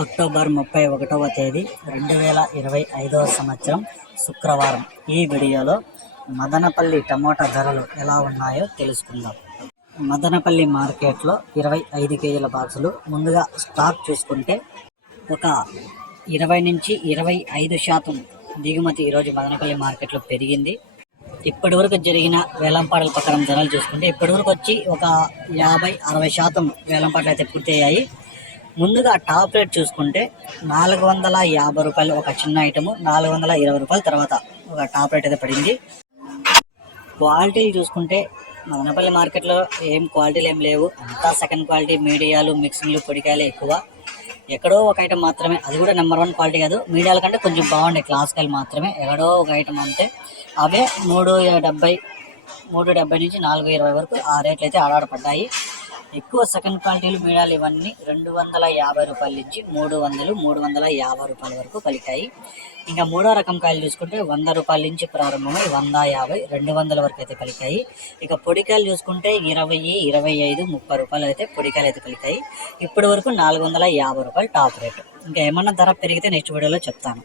October 31వ తేదీ 2025వ సంవత్సరం శుక్రవారం. ఈ వీడియోలో మదనపల్లి టమోటా ధరలు ఎలా ఉన్నాయో తెలుసుకుందాం. మదనపల్లి మార్కెట్లో 25 కేజీల బాక్సులు ముందుగా స్టాక్ చూసుకుంటే ఒక 20 నుంచి 25% దిగుమతి ఈరోజు మదనపల్లి మార్కెట్లో పెరిగింది. ఇప్పటి వరకు జరిగిన వేలంపాటల ప్రకారం ధరలు చూసుకుంటే ఇప్పటి వరకు వచ్చి ఒక 50-60% వేలంపాటలు అయితే పూర్తయ్యాయి. ముందుగా టాప్ రేట్ చూసుకుంటే 450 రూపాయలు ఒక చిన్న ఐటము, 420 రూపాయల తర్వాత ఒక టాప్ రేట్ అయితే పడింది. క్వాలిటీలు చూసుకుంటే మదనపల్లి మార్కెట్లో ఏం క్వాలిటీలు ఏం లేవు, అంతా సెకండ్ క్వాలిటీ, మీడియాలు, మిక్సింగ్లు, పొడికాయలు ఎక్కువ. ఎక్కడో ఒక ఐటమ్ మాత్రమే, అది కూడా నెంబర్ 1 క్వాలిటీ కాదు, మీడియాల కంటే కొంచెం బాగుండే క్లాస్ కాయలు మాత్రమే ఎక్కడో ఒక ఐటమ్ అంతే. అవే 370 నుంచి 420 వరకు ఆ రేట్లు అయితే ఆడాడపడ్డాయి. ఎక్కువ సెకండ్ క్వాలిటీలు, మీడియాలు ఇవన్నీ 250 రూపాయల నుంచి 350 రూపాయల వరకు పలికాయి. ఇంకా మూడో రకం కాయలు చూసుకుంటే 100 రూపాయల నుంచి ప్రారంభమై 150, 200 వరకు అయితే పలికాయి. ఇక పొడికాయలు చూసుకుంటే 20, 25, 30 రూపాయలు అయితే పొడికాయలు అయితే పలికాయి. ఇప్పటి వరకు 450 రూపాయలు టాప్ రేటు. ఇంకా ఏమన్నా ధర పెరిగితే నెక్స్ట్ వీడియోలో చెప్తాను.